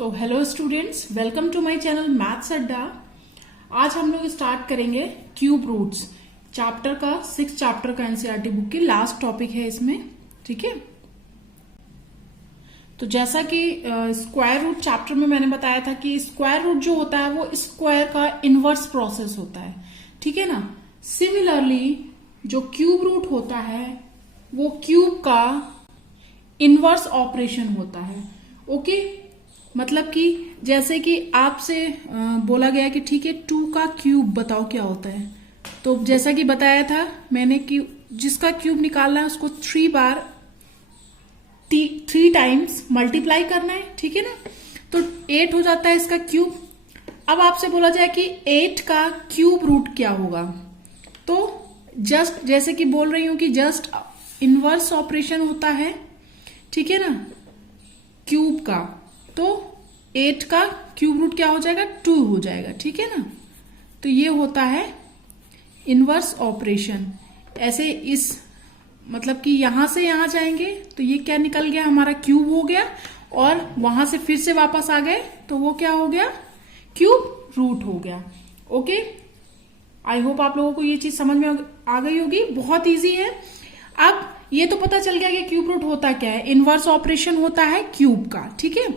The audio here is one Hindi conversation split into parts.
So hello students, welcome to my channel maths Adda. आज हम लोग स्टार्ट करेंगे क्यूब रूट्स चैप्टर का, 6 चैप्टर का एनसीईआरटी बुक की लास्ट टॉपिक है इसमें। ठीक है, तो जैसा कि स्क्वायर रूट चैप्टर में मैंने बताया था कि स्क्वायर रूट जो होता है वो स्क्वायर का इनवर्स प्रोसेस होता है। ठीक है ना। सिमिलरली जो क्यूब रूट होता है वो क्यूब का इनवर्स ऑपरेशन होता है। ओके, मतलब कि जैसे कि आपसे बोला गया कि ठीक है 2 का क्यूब बताओ क्या होता है, तो जैसा कि बताया था मैंने कि जिसका क्यूब निकालना है उसको 3 टाइम्स मल्टीप्लाई करना है। ठीक है ना, तो 8 हो जाता है इसका क्यूब। अब आपसे बोला जाए कि 8 का क्यूब रूट क्या होगा, तो जस्ट जैसे कि बोल रही हूं कि जस्ट इनवर्स ऑपरेशन होता है। ठीक है ना, क्यूब का, तो 8 का क्यूब रूट क्या हो जाएगा, 2 हो जाएगा। ठीक है ना, तो ये होता है इनवर्स ऑपरेशन। ऐसे इस मतलब कि यहां से यहां जाएंगे तो ये क्या निकल गया, हमारा क्यूब हो गया, और वहां से फिर से वापस आ गए तो वो क्या हो गया, क्यूब रूट हो गया। ओके, आई होप आप लोगों को ये चीज समझ में आ गई होगी। बहुत इजी है। अब ये तो पता चल गया कि क्यूब रूट होता क्या है, इनवर्स ऑपरेशन होता है क्यूब का। ठीक है,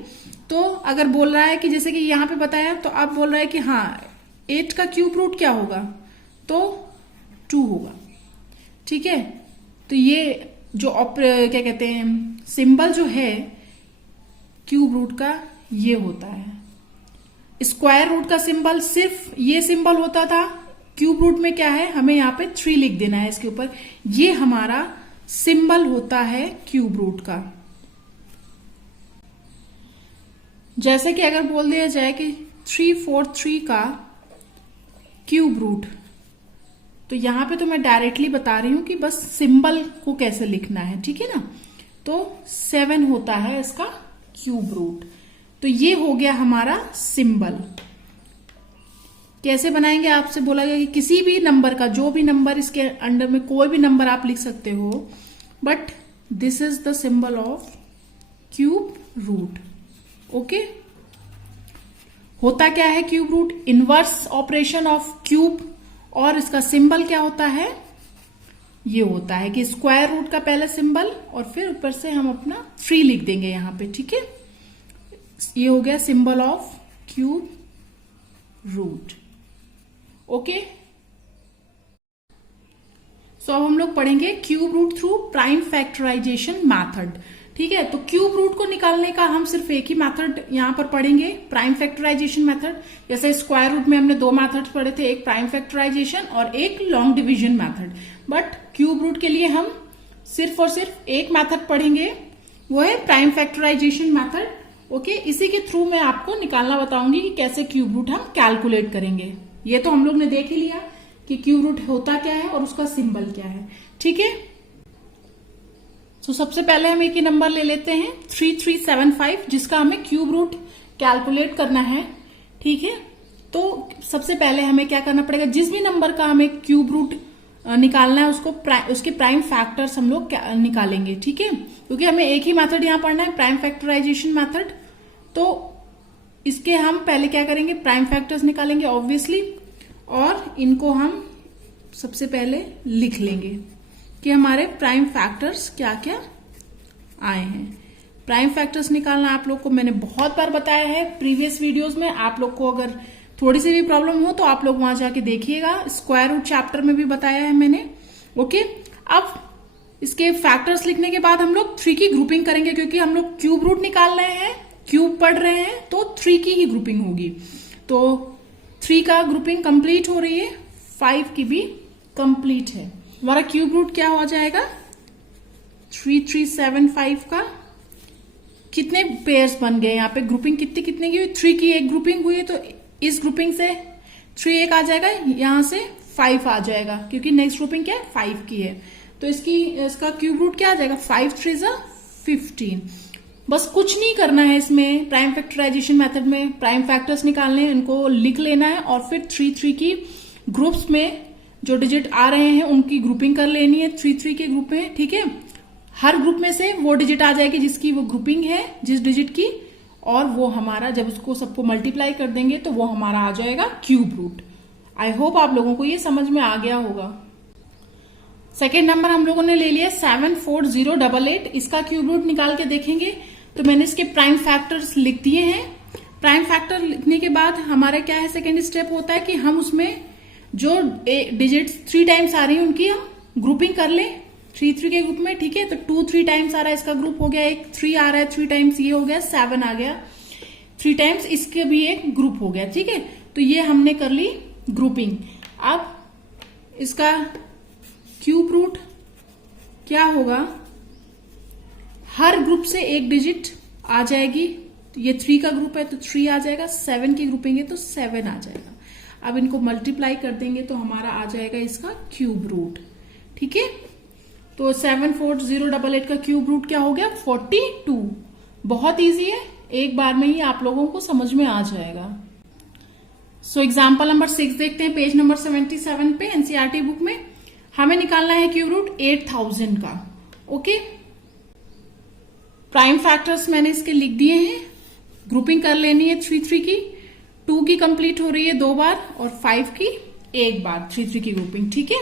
तो अगर बोल रहा है कि जैसे कि यहां पे बताया, तो अब बोल रहा है कि हाँ 8 का क्यूब रूट क्या होगा, तो 2 होगा। ठीक है, तो ये जो क्या कहते हैं सिंबल जो है क्यूब रूट का ये होता है। स्क्वायर रूट का सिंबल सिर्फ ये सिंबल होता था, क्यूब रूट में क्या है, हमें यहाँ पे 3 लिख देना है इसके ऊपर। ये हमारा सिंबल होता है क्यूब रूट का। जैसे कि अगर बोल दिया जाए कि 343 का क्यूब रूट, तो यहां पे तो मैं डायरेक्टली बता रही हूं कि बस सिंबल को कैसे लिखना है। ठीक है ना, तो 7 होता है इसका क्यूब रूट। तो ये हो गया हमारा सिंबल। कैसे बनाएंगे, आपसे बोला गया कि किसी भी नंबर का, जो भी नंबर इसके अंडर में कोई भी नंबर आप लिख सकते हो, but this is the symbol of cube root. Okay, होता क्या है cube root, inverse operation of cube, और इसका सिंबल क्या होता है, ये होता है कि स्क्वायर रूट का पहले सिंबल और फिर ऊपर से हम अपना 3 लिख देंगे यहां पे। ठीक है, ये हो गया symbol of cube root. Okay, so अब हम लोग पढ़ेंगे cube root through prime factorization method. ठीक है, तो क्यूब रूट को निकालने का हम सिर्फ एक ही मेथड यहां पर पढ़ेंगे, प्राइम फैक्टराइजेशन मेथड। जैसे स्क्वायर रूट में हमने 2 मेथड्स पढ़े थे, एक प्राइम फैक्टराइजेशन और एक long division method. But cube root के लिए हम सिर्फ और सिर्फ एक मेथड पढ़ेंगे, वो है प्राइम फैक्टराइजेशन मेथड। ओके, इसी के थ्रू मैं आपको निकालना बताऊंगी कि कैसे क्यूब रूट हम कैलकुलेट करेंगे। ये तो हम लोग ने देख ही लिया कि क्यूब रूट होता क्या है और उसका सिंबल क्या है। ठीक है, तो सबसे पहले हम एक ही नंबर ले लेते हैं 3375, जिसका हमें क्यूब रूट कैलकुलेट करना है। ठीक है, तो सबसे पहले हमें क्या करना पड़ेगा, जिस भी नंबर का हमें क्यूब रूट निकालना है उसके प्राइम फैक्टर्स हम लोग निकालेंगे। ठीक है, क्योंकि हमें एक ही मेथड यहां पढ़ना है, प्राइम फैक्टराइजेशन मेथड। तो इसके हम पहले क्या करेंगे, प्राइम फैक्टर्स निकालेंगे ऑब्वियसली, और इनको हम सबसे पहले लिख लेंगे कि हमारे प्राइम फैक्टर्स क्या क्या आए हैं। प्राइम फैक्टर्स निकालना आप लोग को मैंने बहुत बार बताया है प्रीवियस वीडियोस में। आप लोग को अगर थोड़ी सी भी प्रॉब्लम हो तो आप लोग वहां जाके देखिएगा, स्क्वायर रूट चैप्टर में भी बताया है मैंने। ओके, अब इसके फैक्टर्स लिखने के बाद हम लोग 3 की ग्रुपिंग करेंगे, क्योंकि हम लोग क्यूब रूट निकाल रहे हैं, क्यूब पढ़ रहे हैं, तो 3 की ही ग्रुपिंग होगी। तो 3 का ग्रुपिंग कंप्लीट हो रही है, 5 की भी कंप्लीट है। हमारा क्यूब रूट क्या हो जाएगा, 3375 का कितने पेयर्स बन गए, यहाँ पे ग्रुपिंग कितने की हुई, 3 की एक ग्रुपिंग हुई है, तो इस ग्रुपिंग से 3 एक आ जाएगा, यहां से 5 आ जाएगा, क्योंकि नेक्स्ट ग्रुपिंग क्या है 5 की है। तो इसका क्यूब रूट क्या आ जाएगा, 5 3 जा 15। बस कुछ नहीं करना है इसमें, प्राइम फैक्टराइजेशन मेथड में प्राइम फैक्टर्स निकालने हैं, इनको लिख लेना है, और फिर 3 की ग्रुप्स में जो डिजिट आ रहे हैं उनकी ग्रुपिंग कर लेनी है 3 के ग्रुप में। ठीक है, हर ग्रुप में से वो डिजिट आ जाएगी जिसकी वो ग्रुपिंग है, जिस डिजिट की, और वो हमारा जब उसको सबको मल्टीप्लाई कर देंगे तो वो हमारा आ जाएगा क्यूब रूट। आई होप आप लोगों को ये समझ में आ गया होगा। सेकेंड नंबर हम लोगों ने ले लिया 74088, इसका क्यूब रूट निकाल के देखेंगे। तो मैंने इसके प्राइम फैक्टर्स लिख दिए हैं। प्राइम फैक्टर लिखने के बाद हमारा क्या है, सेकेंड स्टेप होता है कि हम उसमें जो डिजिट्स 3 टाइम्स आ रही है उनकी हम ग्रुपिंग कर लें 3 के ग्रुप में। ठीक है, तो 2 3 टाइम्स आ रहा है, इसका ग्रुप हो गया। एक 3 आ रहा है 3 टाइम्स, ये हो गया 7 आ गया 3 टाइम्स, इसके भी एक ग्रुप हो गया। ठीक है, तो ये हमने कर ली ग्रुपिंग। अब इसका क्यूब रूट क्या होगा, हर ग्रुप से एक डिजिट आ जाएगी। तो ये 3 का ग्रुप है तो 3 आ जाएगा, 7 की ग्रुपिंग है तो 7 आ जाएगा। अब इनको मल्टीप्लाई कर देंगे तो हमारा आ जाएगा इसका क्यूब रूट। ठीक है, तो 74088 का क्यूब रूट क्या हो गया, 42। बहुत इजी है, एक बार में ही आप लोगों को समझ में आ जाएगा। सो एग्जाम्पल नंबर 6 देखते हैं, पेज नंबर 77 पे एनसीईआरटी बुक में। हमें निकालना है क्यूब रूट 8000 का। ओके, प्राइम फैक्टर्स मैंने इसके लिख दिए हैं। ग्रुपिंग कर लेनी है 3 3 की, 2 की कंप्लीट हो रही है 2 बार और 5 की 1 बार, 3 3 की ग्रुपिंग। ठीक है,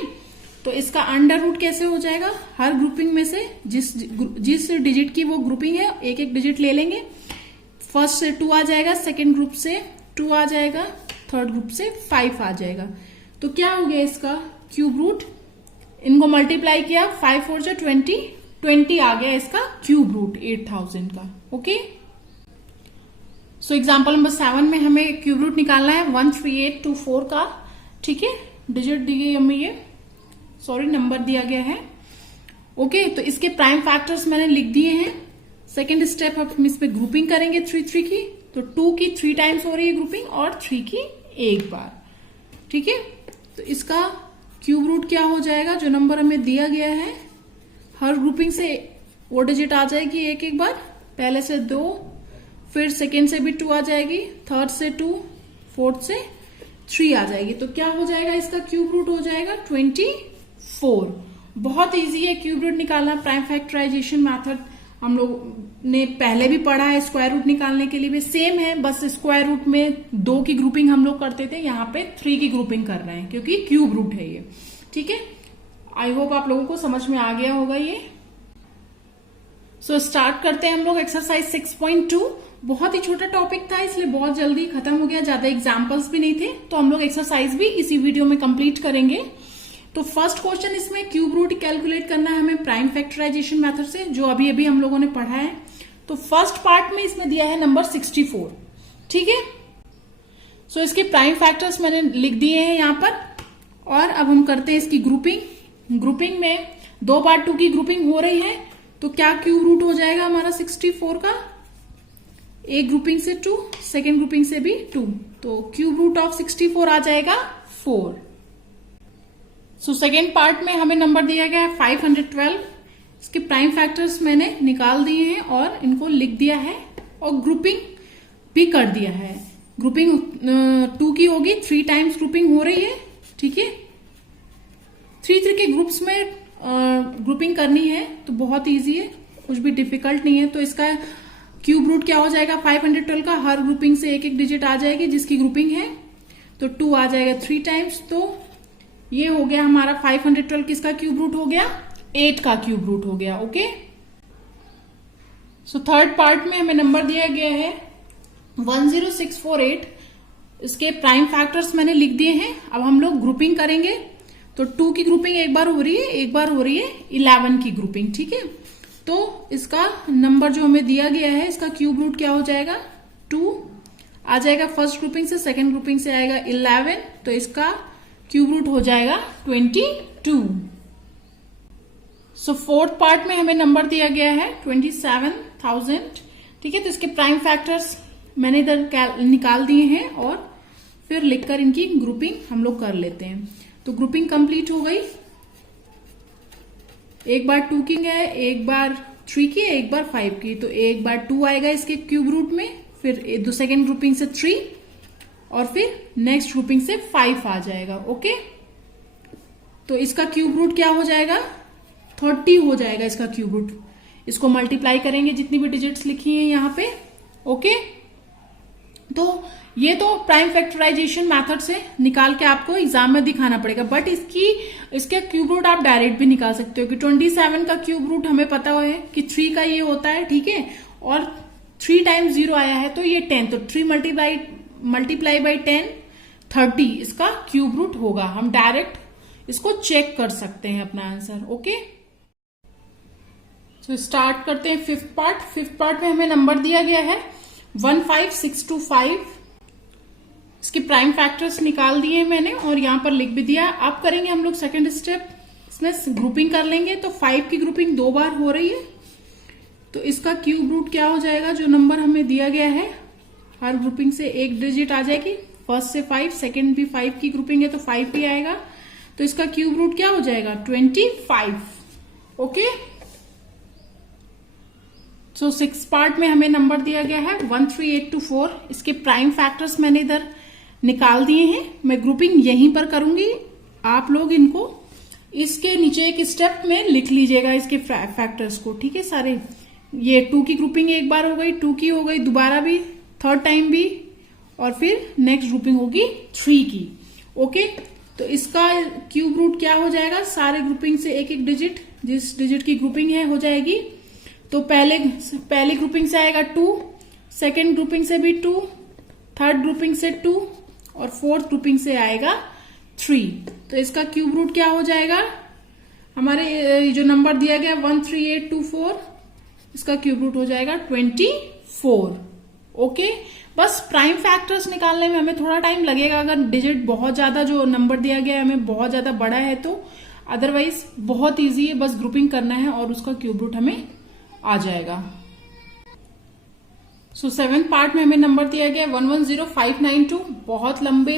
तो इसका अंडर रूट कैसे हो जाएगा, हर ग्रुपिंग में से जिस डिजिट की वो ग्रुपिंग है एक एक डिजिट ले लेंगे। फर्स्ट से 2 आ जाएगा, सेकेंड ग्रुप से 2 आ जाएगा, थर्ड ग्रुप से 5 आ जाएगा। तो क्या हो गया इसका क्यूब रूट, इनको मल्टीप्लाई किया 5 4 जा 20 आ गया इसका क्यूब रूट 8000 का। ओके, सो एग्जाम्पल नंबर 7 में हमें क्यूब रूट निकालना है 13824 का। ठीक है, डिजिट दी गई हमें, ये सॉरी नंबर दिया गया है। ओके, तो इसके प्राइम फैक्टर्स मैंने लिख दिए हैं। सेकेंड स्टेप हम इस पे ग्रुपिंग करेंगे 3 3 की, तो 2 की 3 टाइम्स हो रही है ग्रुपिंग और 3 की 1 बार। ठीक है, तो इसका क्यूब रूट क्या हो जाएगा, जो नंबर हमें दिया गया है हर ग्रुपिंग से वो डिजिट आ जाएगी एक एक बार। पहले से 2, फिर सेकेंड से भी 2 आ जाएगी, थर्ड से 2, फोर्थ से 3 आ जाएगी। तो क्या हो जाएगा इसका क्यूब रूट हो जाएगा 24। बहुत इजी है क्यूब रूट निकालना। प्राइम फैक्टराइजेशन मेथड हम लोग ने पहले भी पढ़ा है, स्क्वायर रूट निकालने के लिए भी सेम है, बस स्क्वायर रूट में 2 की ग्रुपिंग हम लोग करते थे, यहाँ पे 3 की ग्रुपिंग कर रहे हैं क्योंकि क्यूब रूट है ये। ठीक है, आई होप आप लोगों को समझ में आ गया होगा ये। सो स्टार्ट करते हैं हम लोग एक्सरसाइज 6.2। बहुत ही छोटा टॉपिक था इसलिए बहुत जल्दी खत्म हो गया, ज्यादा एग्जाम्पल्स भी नहीं थे, तो हम लोग एक्सरसाइज भी इसी वीडियो में कंप्लीट करेंगे। तो फर्स्ट क्वेश्चन इसमें क्यूब रूट कैलकुलेट करना है हमें प्राइम फैक्टराइजेशन मेथड से, जो अभी अभी हम लोगों ने पढ़ा है। तो फर्स्ट पार्ट में इसमें दिया है नंबर 64। ठीक है, सो इसके प्राइम फैक्टर्स मैंने लिख दिए हैं यहाँ पर, और अब हम करते हैं इसकी ग्रुपिंग। ग्रुपिंग में 2 बार 2 की ग्रुपिंग हो रही है, तो क्या क्यूब रूट हो जाएगा हमारा 64 का, एक ग्रुपिंग से 2, सेकेंड ग्रुपिंग से भी 2, तो क्यूब रूट ऑफ 64 आ जाएगा 4। सो सेकेंड पार्ट में हमें नंबर दिया गया है 512। इसके प्राइम फैक्टर्स मैंने निकाल दिए हैं और इनको लिख दिया है और ग्रुपिंग भी कर दिया है। ग्रुपिंग 2 की होगी, 3 टाइम्स ग्रुपिंग हो रही है। ठीक है, 3 3 के ग्रुप्स में ग्रुपिंग करनी है तो बहुत इजी है, कुछ भी डिफिकल्ट नहीं है। तो इसका क्यूब रूट क्या हो जाएगा 512 का, हर ग्रुपिंग से एक एक डिजिट आ जाएगी जिसकी ग्रुपिंग है, तो 2 आ जाएगा 3 टाइम्स। तो ये हो गया हमारा 512 किसका क्यूब रूट हो गया, 8 का क्यूब रूट हो गया। ओके, सो थर्ड पार्ट में हमें नंबर दिया गया है 10648। इसके प्राइम फैक्टर्स मैंने लिख दिए हैं। अब हम लोग ग्रुपिंग करेंगे, तो 2 की ग्रुपिंग एक बार हो रही है, एक बार हो रही है 11 की ग्रुपिंग। ठीक है, तो इसका नंबर जो हमें दिया गया है इसका क्यूब रूट क्या हो जाएगा, 2 आ जाएगा फर्स्ट ग्रुपिंग से, सेकेंड ग्रुपिंग से आएगा 11, तो इसका क्यूब रूट हो जाएगा 22। सो फोर्थ पार्ट में हमें नंबर दिया गया है 27,000। ठीक है, तो इसके प्राइम फैक्टर्स मैंने इधर निकाल दिए हैं और फिर लिखकर इनकी ग्रुपिंग हम लोग कर लेते हैं। तो ग्रुपिंग कंप्लीट हो गई, एक बार 2 की है, एक बार 3 की, एक बार 5 की, तो एक बार 2 आएगा इसके क्यूब रूट में, फिर सेकेंड ग्रुपिंग से 3 और फिर नेक्स्ट ग्रुपिंग से 5 आ जाएगा। ओके, तो इसका क्यूब रूट क्या हो जाएगा, 30 हो जाएगा इसका क्यूब रूट। इसको मल्टीप्लाई करेंगे जितनी भी डिजिट्स लिखी हैं यहाँ पे, ओके, तो ये तो प्राइम फैक्टराइजेशन मेथड से निकाल के आपको एग्जाम में दिखाना पड़ेगा, बट इसके क्यूब रूट आप डायरेक्ट भी निकाल सकते हो कि 27 का क्यूब रूट हमें पता है कि 3 का ये होता है, ठीक है, और 3 टाइम्स 0 आया है तो ये 10, तो 3 मल्टीप्लाई बाई 10 30 इसका क्यूब रूट होगा। हम डायरेक्ट इसको चेक कर सकते हैं अपना आंसर। ओके, तो स्टार्ट करते हैं फिफ्थ पार्ट में हमें नंबर दिया गया है 15625। इसके प्राइम फैक्टर्स निकाल दिए मैंने और यहां पर लिख भी दिया। अब करेंगे हम लोग सेकंड स्टेप, इसमें ग्रुपिंग कर लेंगे। तो 5 की ग्रुपिंग 2 बार हो रही है, तो इसका क्यूब रूट क्या हो जाएगा, जो नंबर हमें दिया गया है हर ग्रुपिंग से एक डिजिट आ जाएगी। फर्स्ट से 5, सेकंड भी 5 की ग्रुपिंग है तो 5 भी आएगा, तो इसका क्यूब रूट क्या हो जाएगा 25। ओके, सो 6 पार्ट में हमें नंबर दिया गया है 13824। इसके प्राइम फैक्टर्स मैंने इधर निकाल दिए हैं। मैं ग्रुपिंग यहीं पर करूंगी, आप लोग इनको इसके नीचे एक स्टेप में लिख लीजिएगा इसके फैक्टर्स को, ठीक है। सारे ये 2 की ग्रुपिंग एक बार हो गई, 2 की हो गई, दोबारा भी, थर्ड टाइम भी, और फिर नेक्स्ट ग्रुपिंग होगी 3 की। ओके, तो इसका क्यूब रूट क्या हो जाएगा, सारे ग्रुपिंग से एक एक डिजिट, जिस डिजिट की ग्रुपिंग है हो जाएगी। तो पहली ग्रुपिंग से आएगा 2, सेकेंड ग्रुपिंग से भी 2, थर्ड ग्रुपिंग से 2 और फोर्थ ग्रुपिंग से आएगा 3। तो इसका क्यूब रूट क्या हो जाएगा, हमारे जो नंबर दिया गया 13824, इसका क्यूब रूट हो जाएगा 24। ओके, बस प्राइम फैक्टर्स निकालने में हमें थोड़ा टाइम लगेगा, अगर डिजिट बहुत ज्यादा जो नंबर दिया गया है हमें बहुत ज्यादा बड़ा है तो, अदरवाइज बहुत इजी है, बस ग्रुपिंग करना है और उसका क्यूब रूट हमें आ जाएगा। सो 7th पार्ट में हमें नंबर दिया गया 110592। बहुत लंबे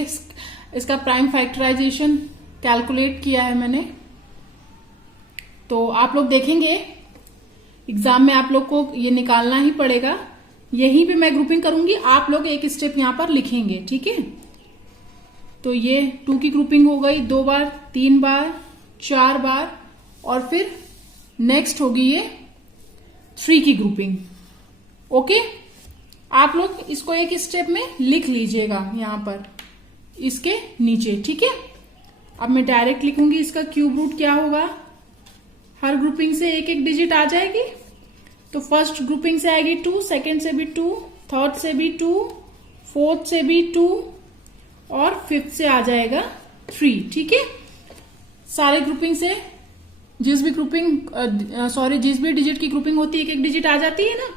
इसका प्राइम फैक्टराइजेशन कैलकुलेट किया है मैंने, तो आप लोग देखेंगे एग्जाम में आप लोग को ये निकालना ही पड़ेगा। यहीं पे मैं ग्रुपिंग करूंगी, आप लोग एक स्टेप यहां पर लिखेंगे, ठीक है। तो ये 2 की ग्रुपिंग हो गई 2 बार, 3 बार, 4 बार, और फिर नेक्स्ट होगी ये 3 की ग्रुपिंग। ओके, आप लोग इसको एक स्टेप में लिख लीजिएगा यहां पर इसके नीचे, ठीक है। अब मैं डायरेक्ट लिखूंगी इसका क्यूब रूट क्या होगा, हर ग्रुपिंग से एक एक डिजिट आ जाएगी। तो फर्स्ट ग्रुपिंग से आएगी 2, सेकेंड से भी 2, थर्ड से भी 2, फोर्थ से भी 2 और फिफ्थ से आ जाएगा 3, ठीक है। सारे ग्रुपिंग से जिस भी डिजिट की ग्रुपिंग होती है एक एक डिजिट आ जाती है ना,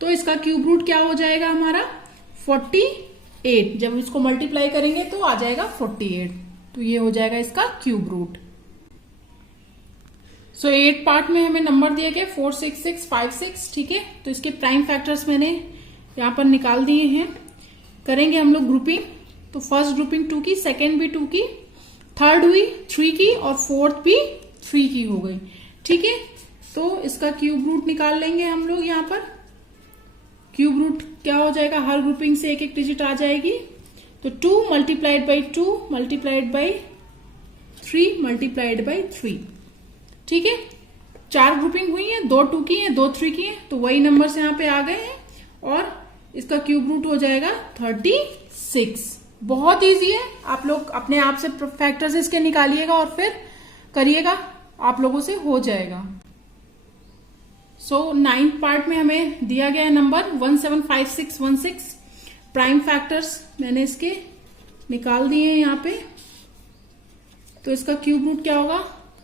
तो इसका क्यूब रूट क्या हो जाएगा हमारा 48। जब इसको मल्टीप्लाई करेंगे तो आ जाएगा 48, तो ये हो जाएगा इसका क्यूब रूट। सो 8 पार्ट में हमें नंबर दिया गया 46656, ठीक है। तो इसके प्राइम फैक्टर्स मैंने यहां पर निकाल दिए हैं। करेंगे हम लोग ग्रुपिंग, तो फर्स्ट ग्रुपिंग 2 की, सेकेंड भी 2 की, थर्ड हुई 3 की और फोर्थ भी 3 की हो गई, ठीक है। तो इसका क्यूब रूट निकाल लेंगे हम लोग यहां पर। क्यूब रूट क्या हो जाएगा, हर ग्रुपिंग से एक एक डिजिट आ जाएगी। तो 2 multiplied by 2 multiplied by 3 multiplied by 3, ठीक है। 4 ग्रुपिंग हुई है, 2 2 की है, 2 3 की है, तो वही नंबर्स यहाँ पे आ गए हैं और इसका क्यूब रूट हो जाएगा 36। बहुत इजी है, आप लोग अपने आप से फैक्टर्स इसके निकालिएगा और फिर करिएगा, आप लोगों से हो जाएगा। सो 9th पार्ट में हमें दिया गया नंबर 175616। प्राइम फैक्टर्स मैंने इसके निकाल दिए हैं यहाँ पे। तो इसका क्यूब रूट क्या होगा,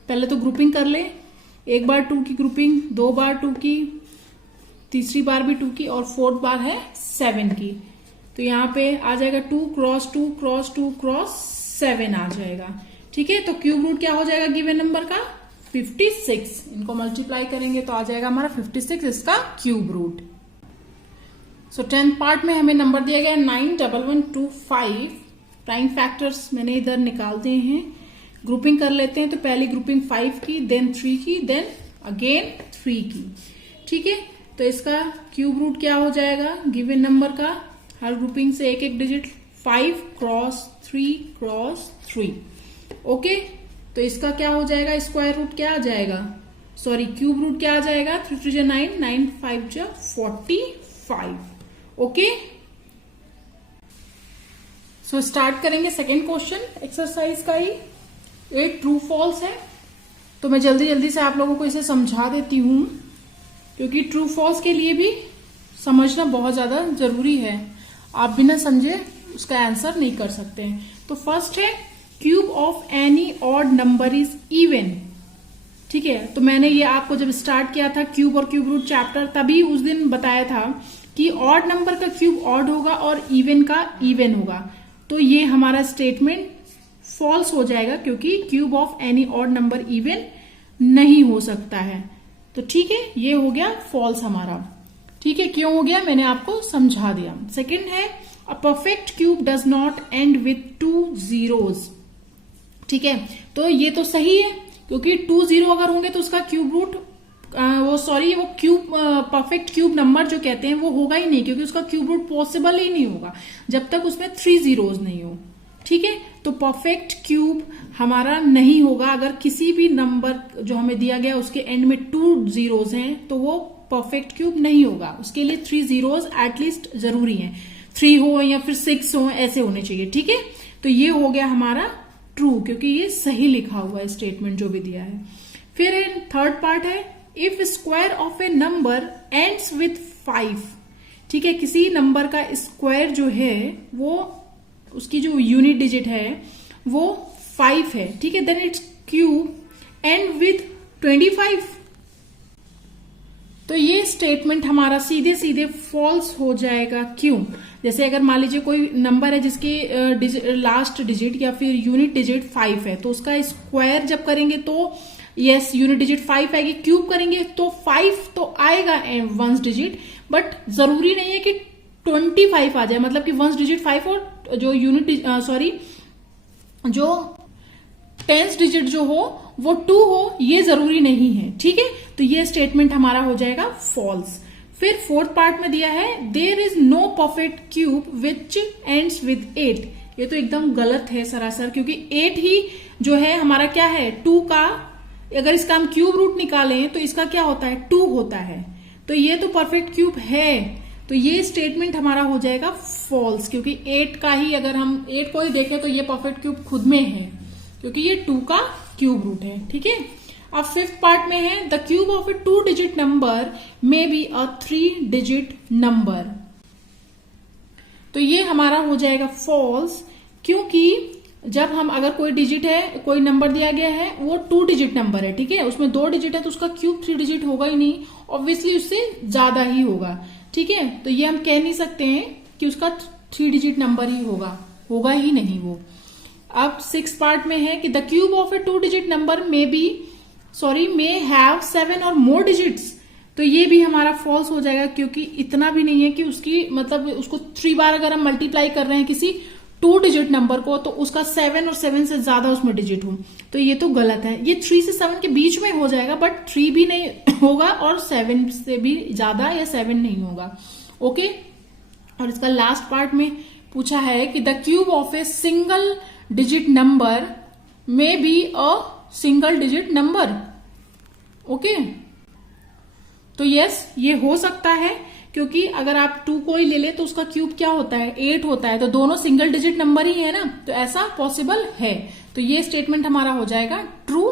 पहले तो ग्रुपिंग कर ले, एक बार 2 की ग्रुपिंग, 2 बार 2 की, तीसरी बार भी 2 की और फोर्थ बार है 7 की। तो यहाँ पे आ जाएगा 2 क्रॉस 2 क्रॉस 2 क्रॉस 7 आ जाएगा, ठीक है। तो क्यूब रूट क्या हो जाएगा गिवन नंबर का 56। इनको मल्टीप्लाई करेंगे तो आ जाएगा हमारा 56 इसका क्यूब रूट। सो 10th पार्ट में हमें नंबर दिया गया 91125। प्राइम फैक्टर्स मैंने इधर निकाल दिए हैं। ग्रुपिंग कर लेते हैं, तो पहली ग्रुपिंग 5 की, देन 3 की, देन अगेन 3 की, ठीक है। तो इसका क्यूब रूट क्या हो जाएगा गिवन नंबर का, हर ग्रुपिंग से एक एक डिजिट, 5 क्रॉस 3 क्रॉस 3। ओके, तो इसका क्या हो जाएगा, स्क्वायर रूट क्या आ जाएगा, क्यूब रूट क्या आ जाएगा, 3 3 9, 9 5 45। ओके, सो स्टार्ट करेंगे सेकेंड क्वेश्चन एक्सरसाइज का ही। 8 ट्रू फॉल्स है, तो मैं जल्दी जल्दी से आप लोगों को इसे समझा देती हूं, क्योंकि ट्रू फॉल्स के लिए भी समझना बहुत ज्यादा जरूरी है। आप बिना समझे उसका आंसर नहीं कर सकते हैं। तो फर्स्ट है cube of any odd number is even. ठीक है, तो मैंने ये आपको जब स्टार्ट किया था क्यूब और क्यूब रूट चैप्टर, तभी उस दिन बताया था कि ऑड नंबर का क्यूब ऑड होगा और इवन का इवन होगा। तो ये हमारा स्टेटमेंट फॉल्स हो जाएगा, क्योंकि cube of any odd number even नहीं हो सकता है। तो ठीक है, ये हो गया फॉल्स हमारा। ठीक है, क्यों हो गया मैंने आपको समझा दिया। सेकंड है a perfect cube does not and with 2 zeros। ठीक है, तो ये तो सही है, क्योंकि 2 0 अगर होंगे तो उसका क्यूब रूट वो क्यूब परफेक्ट क्यूब नंबर जो कहते हैं वो होगा ही नहीं, क्योंकि उसका क्यूब रूट पॉसिबल ही नहीं होगा जब तक उसमें 3 zeros नहीं हो। ठीक है, तो परफेक्ट क्यूब हमारा नहीं होगा अगर किसी भी नंबर जो हमें दिया गया उसके एंड में 2 zeros हैं, तो वो परफेक्ट क्यूब नहीं होगा। उसके लिए 3 zeros एटलीस्ट जरूरी हैं, 3 हो या फिर 6 हो, ऐसे होने चाहिए। ठीक है, तो ये हो गया हमारा ट्रू, क्योंकि ये सही लिखा हुआ है स्टेटमेंट जो भी दिया है। फिर थर्ड पार्ट है if square of A number ends with 5। ठीक है, किसी नंबर का स्क्वायर जो है वो उसकी जो यूनिट डिजिट है वो 5 है। ठीक है, then it's cube end with 25। तो ये स्टेटमेंट हमारा सीधे सीधे फॉल्स हो जाएगा। क्यों? जैसे अगर मान लीजिए कोई नंबर है जिसके लास्ट डिजिट या फिर यूनिट डिजिट 5 है, तो उसका स्क्वायर जब करेंगे तो यस यूनिट डिजिट 5 आएगी, क्यूब करेंगे तो 5 तो आएगा वंस डिजिट, बट जरूरी नहीं है कि 25 आ जाए, मतलब कि वंस डिजिट 5 और जो यूनिट जो 10th डिजिट जो हो वो 2 हो, ये जरूरी नहीं है। ठीक है, तो ये स्टेटमेंट हमारा हो जाएगा फॉल्स। फिर फोर्थ पार्ट में दिया है there is no perfect cube which ends with 8। ये तो एकदम गलत है सरासर, क्योंकि 8 ही जो है हमारा क्या है 2 का, अगर इसका हम क्यूब रूट निकालें तो इसका क्या होता है 2 होता है, तो ये तो परफेक्ट क्यूब है। तो ये स्टेटमेंट हमारा हो जाएगा फॉल्स, क्योंकि 8 का ही अगर हम 8 को ही देखें तो ये परफेक्ट क्यूब खुद में है, क्योंकि ये 2 का क्यूब रूट है। ठीक है, अब फिफ्थ पार्ट में है the cube of A 2 digit number may be a 3 digit number. तो ये हमारा हो जाएगा फॉल्स, क्योंकि जब हम अगर कोई डिजिट है, कोई नंबर दिया गया है वो 2 digit नंबर है, ठीक है, उसमें 2 digit है तो उसका क्यूब 3 digit होगा ही नहीं, ऑब्वियसली उससे ज्यादा ही होगा। ठीक है, तो ये हम कह नहीं सकते हैं कि उसका 3 digit नंबर ही होगा, होगा ही नहीं वो। अब 6th पार्ट में है कि the cube of A 2 digit number may have 7 और मोर डिजिट्स। तो ये भी हमारा फॉल्स हो जाएगा, क्योंकि इतना भी नहीं है कि उसकी मतलब उसको 3 बार अगर हम मल्टीप्लाई कर रहे हैं किसी 2 digit नंबर को तो उसका 7 और 7 से ज्यादा उसमें डिजिट हो, तो ये तो गलत है। ये 3 से 7 के बीच में हो जाएगा, बट 3 भी नहीं होगा और 7 से भी ज्यादा या 7 नहीं होगा। ओके, और इसका लास्ट पार्ट में पूछा है कि the cube of a single digit number may be a single digit number. Okay, तो यस ये हो सकता है, क्योंकि अगर आप 2 को ही ले ले तो उसका क्यूब क्या होता है 8 होता है, तो दोनों सिंगल डिजिट नंबर ही है ना, तो ऐसा पॉसिबल है। तो ये स्टेटमेंट हमारा हो जाएगा true.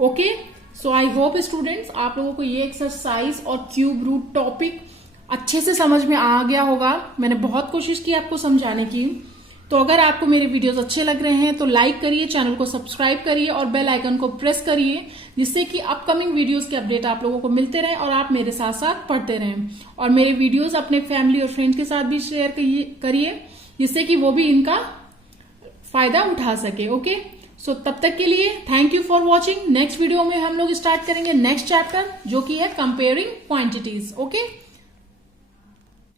Okay, so I hope students आप लोगों को ये एक्सरसाइज और क्यूब रूट टॉपिक अच्छे से समझ में आ गया होगा। मैंने बहुत कोशिश की आपको समझाने की। तो अगर आपको मेरे वीडियोस अच्छे लग रहे हैं तो लाइक करिए, चैनल को सब्सक्राइब करिए और बेल आइकन को प्रेस करिए, जिससे कि अपकमिंग वीडियोस के अपडेट आप लोगों को मिलते रहे और आप मेरे साथ साथ पढ़ते रहें। और मेरे वीडियोस अपने फैमिली और फ्रेंड्स के साथ भी शेयर करिए, जिससे कि वो भी इनका फायदा उठा सके। ओके, सो तब तक के लिए thank you for watching. Next video में हम लोग स्टार्ट करेंगे नेक्स्ट चैप्टर, जो कि है कंपेयरिंग क्वांटिटीज। ओके।